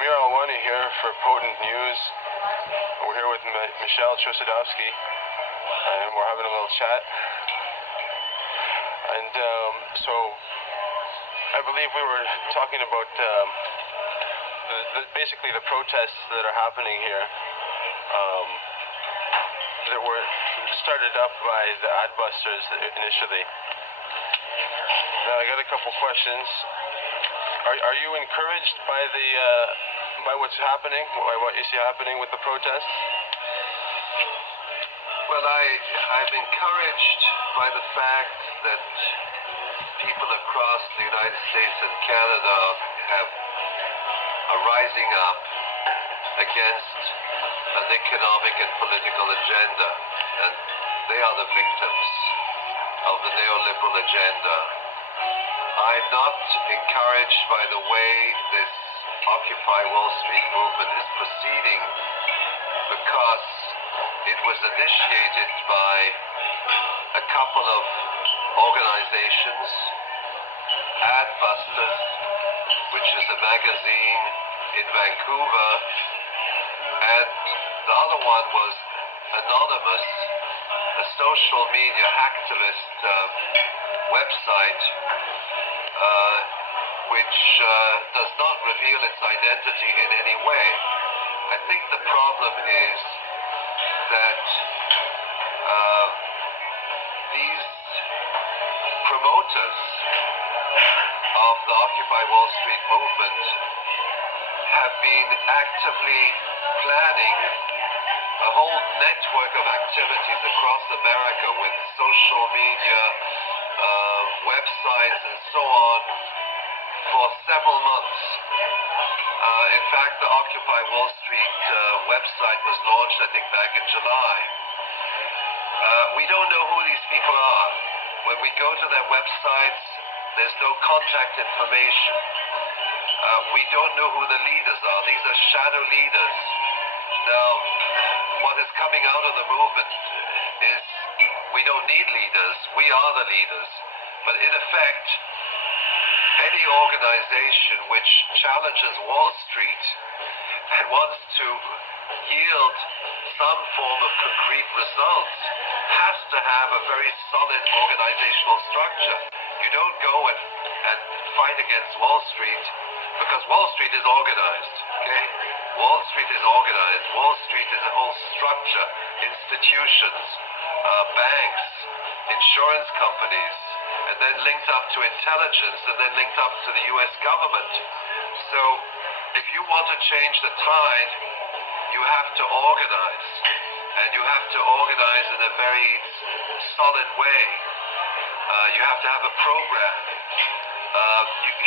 Amir Alwani here for Potent News. We're here with Michelle Chossudovsky, and we're having a little chat. And so I believe we were talking about basically the protests that are happening here that were started up by the Adbusters initially. Now I got a couple questions. Are you encouraged by by what's happening, by what you see happening with the protests? Well, I'm encouraged by the fact that people across the United States and Canada are rising up against an economic and political agenda, and they are the victims of the neoliberal agenda. I'm not encouraged by the way this Occupy Wall Street movement is proceeding, because it was initiated by a couple of organizations, Adbusters, which is a magazine in Vancouver, and the other one was Anonymous, a social media activist website which does not reveal its identity in any way. I think the problem is that these promoters of the Occupy Wall Street movement have been actively planning a whole network of activities across America with social media, websites, and so on for several months. In fact, the Occupy Wall Street website was launched, I think, back in July. We don't know who these people are. When we go to their websites, there's no contact information. We don't know who the leaders are. These are shadow leaders. Now, what is coming out of the movement is we don't need leaders. We are the leaders. But in effect, any organization which challenges Wall Street and wants to yield some form of concrete results has to have a very solid organizational structure. You don't go and fight against Wall Street, because Wall Street is organized, okay? Wall Street is organized. Wall Street is a whole structure, institutions, banks, insurance companies, and then linked up to intelligence, and then linked up to the US government. So if you want to change the tide, you have to organize, and you have to organize in a very solid way. You have to have a program.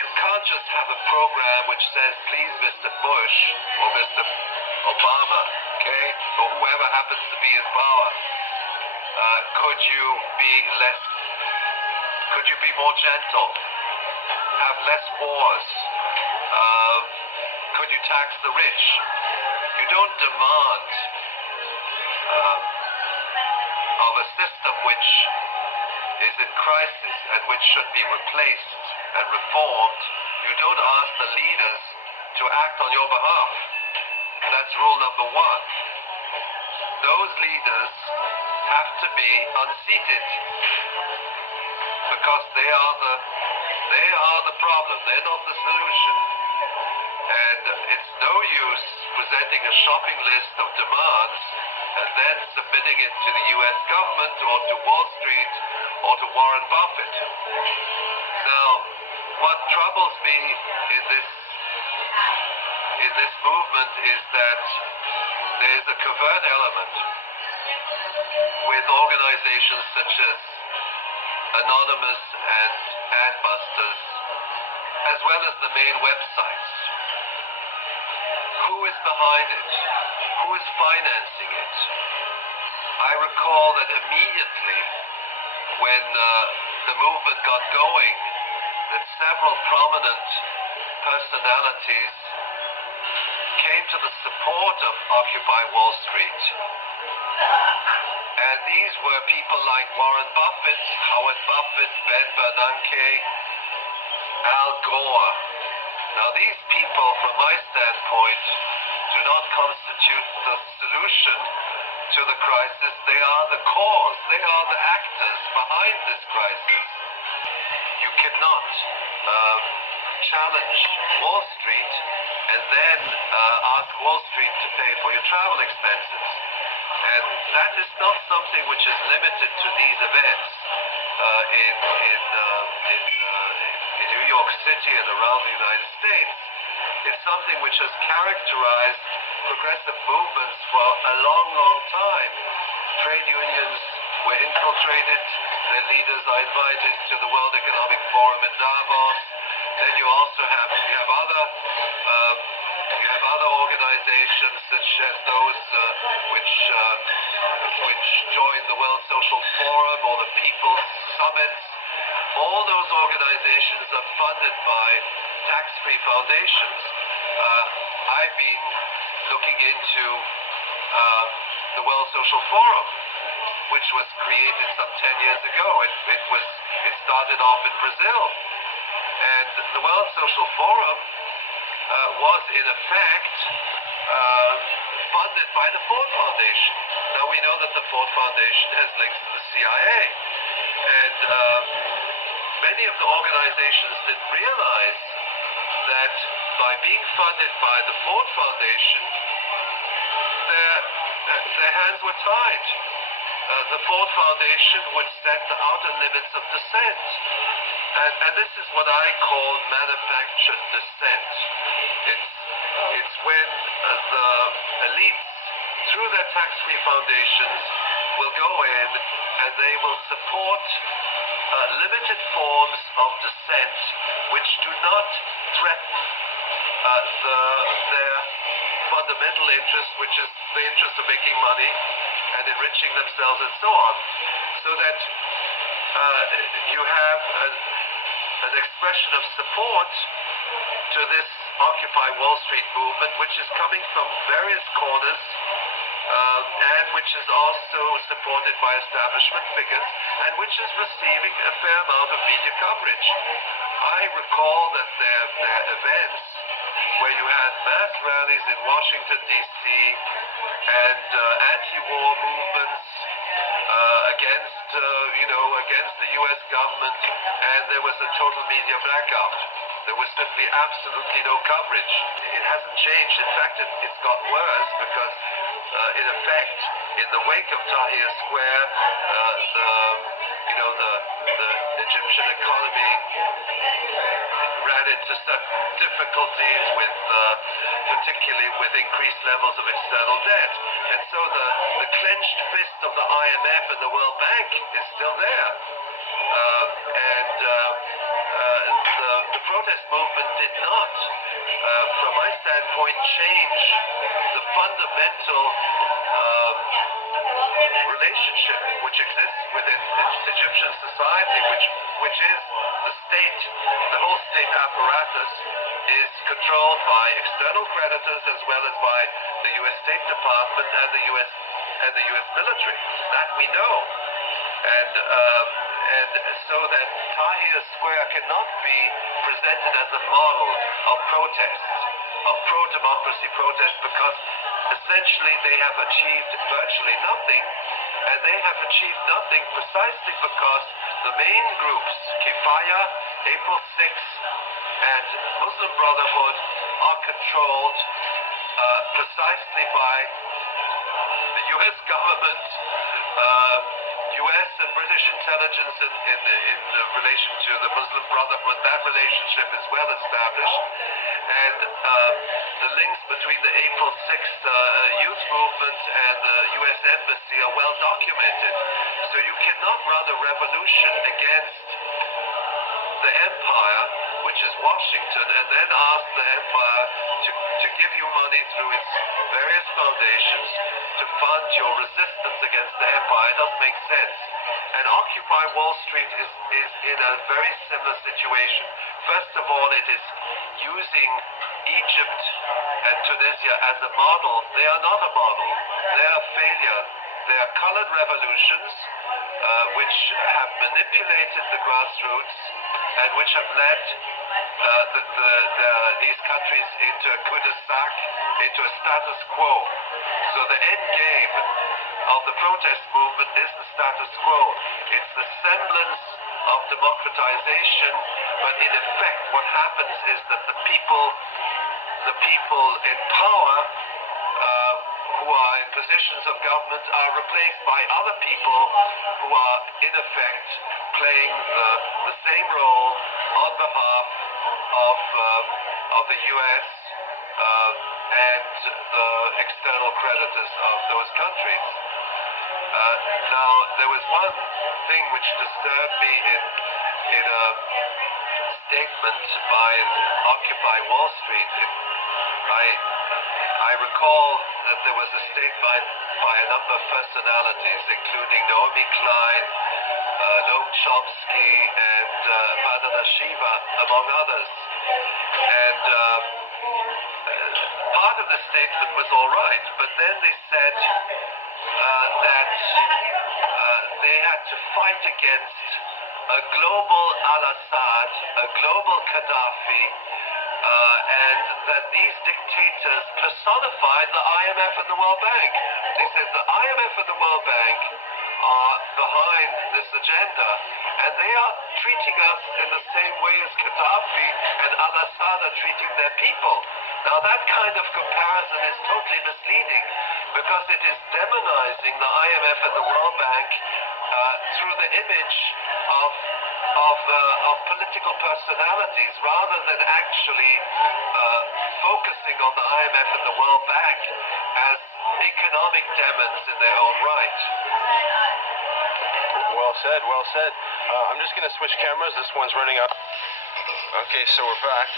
You can't just have a program which says, please, Mr. Bush or Mr. Obama, okay, or whoever happens to be in power, could you be more gentle, have less wars, could you tax the rich? You don't demand of a system which is in crisis and which should be replaced and reformed. You don't ask the leaders to act on your behalf. That's rule number one. Those leaders have to be unseated, because they are the problem. They're not the solution. And it's no use presenting a shopping list of demands and then submitting it to the US government or to Wall Street or to Warren Buffett. Now, what troubles me in this movement is that there's a covert element with organizations such as Anonymous and Adbusters, as well as the main websites. Who is behind it? Who is financing it? I recall that immediately when the movement got going, that several prominent personalities came to the support of Occupy Wall Street. And these were people like Warren Buffett, Howard Buffett, Ben Bernanke, Al Gore, Now, these people, from my standpoint, do not constitute the solution to the crisis. They are the cause. They are the actors behind this crisis. You cannot challenge Wall Street and then ask Wall Street to pay for your travel expenses. And that is not something which is limited to these events in New York City and around the United States. It's something which has characterized progressive movements for a long, long time. Trade unions were infiltrated. Their leaders are invited to the World Economic Forum in Davos. Then you also have other organizations such as those which join the World Social Forum or the People's Summits. All those organizations are funded by tax-free foundations. I've been looking into the World Social Forum, which was created some 10 years ago. It started off in Brazil. And the World Social Forum was in effect funded by the Ford Foundation. Now we know that the Ford Foundation has links to the CIA. And many of the organizations didn't realize that by being funded by the Ford Foundation, their hands were tied. The Ford Foundation would set the outer limits of dissent. And this is what I call manufactured dissent. It's when the elites, through their tax-free foundations, will go in and they will support limited forms of dissent which do not threaten their fundamental interest, which is the interest of making money and enriching themselves and so on. So that you have an expression of support to this Occupy Wall Street movement, which is coming from various corners and which is also supported by establishment figures and which is receiving a fair amount of media coverage. I recall that there are events where you had mass rallies in Washington, D.C. and anti-war movements against the U.S. government, and there was a total media blackout. There was simply absolutely no coverage. It hasn't changed. In fact, it's got worse because, in effect, in the wake of Tahrir Square, the Egyptian economy ran into such difficulties particularly with increased levels of external debt. And so the clenched fist of the IMF and the World Bank is still there. The protest movement did not, from my standpoint, change the fundamental relationship which exists within Egyptian society, which is the state. The whole state apparatus is controlled by external creditors as well as by the U.S. State Department and the U.S. military. That we know. And so that Tahrir Square cannot be presented as a model of protest, of pro-democracy protest, because essentially they have achieved virtually nothing, and they have achieved nothing precisely because the main groups, Kifaya, April 6th, and Muslim Brotherhood, are controlled precisely by the U.S. government, U.S. and British intelligence in relation to the Muslim Brotherhood. That relationship is well established, and the links between the April 6th youth movement and the U.S. Embassy are well documented. So you cannot run a revolution against the empire, which is Washington, and then ask the empire to give you money through its various foundations to fund your resistance against the empire. It doesn't make sense. And Occupy Wall Street is in a very similar situation. First of all, it is using Egypt and Tunisia as a model. They are not a model. They are a failure. They are colored revolutions which have manipulated the grassroots and which have led these countries into a cul-de-sac, into a status quo. So the end game of the protest movement is the status quo. It's the semblance of democratization, but in effect what happens is that the people in power who are in positions of government are replaced by other people who are in effect playing the same role on behalf of the US and the external creditors of those countries. Now, there was one thing which disturbed me in a statement by Occupy Wall Street. I recall that there was a statement by a number of personalities, including Naomi Klein, Noam Chomsky, and Vandana Shiva, among others. And part of the statement was all right, but then they said that they had to fight against a global al-Assad, a global Gaddafi, and that these dictators personified the IMF and the World Bank. They said the IMF and the World Bank are behind this agenda, and they are treating us in the same way as Gaddafi and al-Assad are treating their people. Now that kind of comparison is totally misleading, because it is demonizing the IMF and the World Bank through the image of political personalities, rather than actually focusing on the IMF and the World Bank as economic demons in their own right. Well said, well said. I'm just going to switch cameras. This one's running out. Okay, so we're back.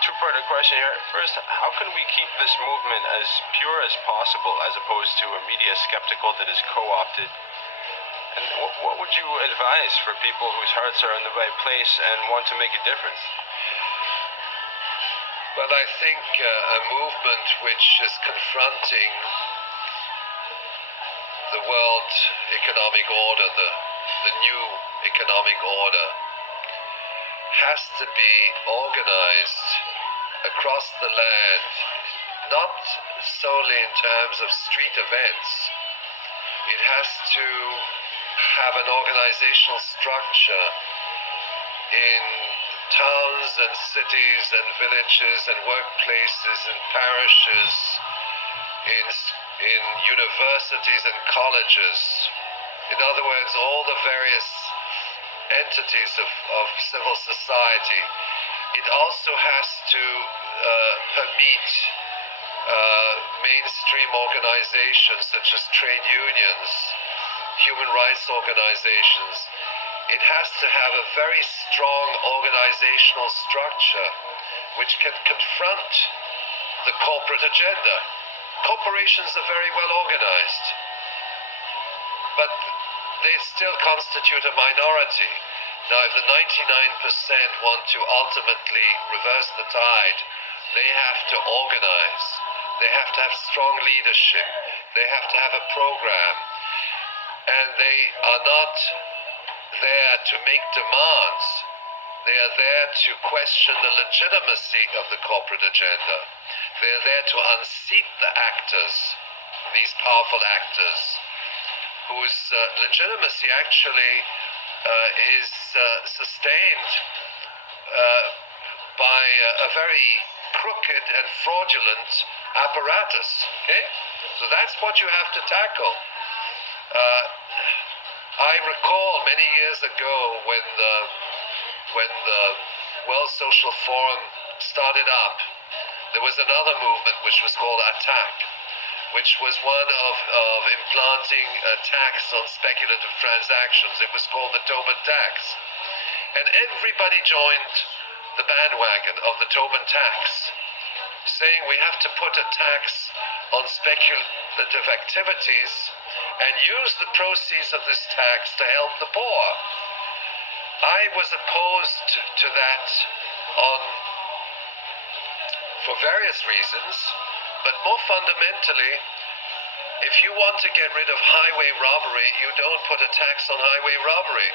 Two-parter question here. First, how can we keep this movement as pure as possible, as opposed to a media skeptical that is co-opted? And what would you advise for people whose hearts are in the right place and want to make a difference? Well, I think a movement which is confronting the world economic order, the new economic order, has to be organized across the land, not solely in terms of street events. It has to have an organizational structure in towns and cities and villages and workplaces and parishes, in universities and colleges. In other words, all the various entities of civil society. It also has to permit mainstream organizations such as trade unions, human rights organizations. It has to have a very strong organizational structure which can confront the corporate agenda. Corporations are very well organized, but they still constitute a minority. Now, if the 99% want to ultimately reverse the tide, they have to organize. They have to have strong leadership. They have to have a program. And they are not there to make demands. They are there to question the legitimacy of the corporate agenda. They are there to unseat the actors, these powerful actors, whose legitimacy actually is sustained by a very crooked and fraudulent apparatus. Okay? So that's what you have to tackle. I recall many years ago when the World Social Forum started up, there was another movement which was called ATTAC, which was one of implanting a tax on speculative transactions. It was called the Tobin tax. And everybody joined the bandwagon of the Tobin tax, saying we have to put a tax on speculative activities and use the proceeds of this tax to help the poor. I was opposed to that for various reasons, but more fundamentally, if you want to get rid of highway robbery, you don't put a tax on highway robbery.